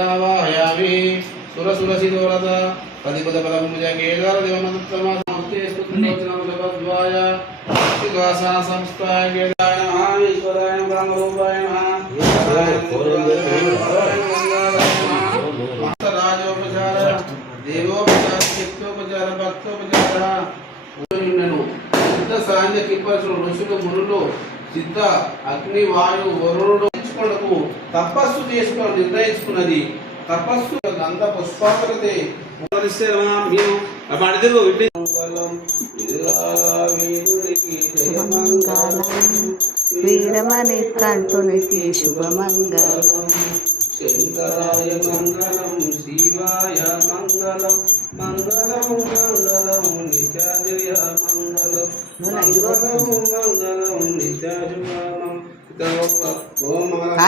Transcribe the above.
శంకరావాయామి సురసురసిదోరథ పదిపద పదముజ కేదార దేవనత్తమాయ సంస్థాయ ఈశ్వరాయ బ్రహ్మరూపాయ రాజోపచార దేవోపచార శక్తోపచార భక్తోపచార సిద్ధ సాంధ్య కింపరులు ఋషులు మునులు సిద్ధ అగ్ని వాయు వరుణుడు తపస్సు చేసుకుని నిర్ణయించుకున్నది. తపస్సు నంద పుష్పాకృతి వీరమణి కంఠునికి శుభమంగళం. శంకరాయ మంగళం శివాయ మంగళం మంగళం మంగళం నిత్యాజయ మంగళం మంగళం మంగళం నిత్యాజుమం ఓం మంగళం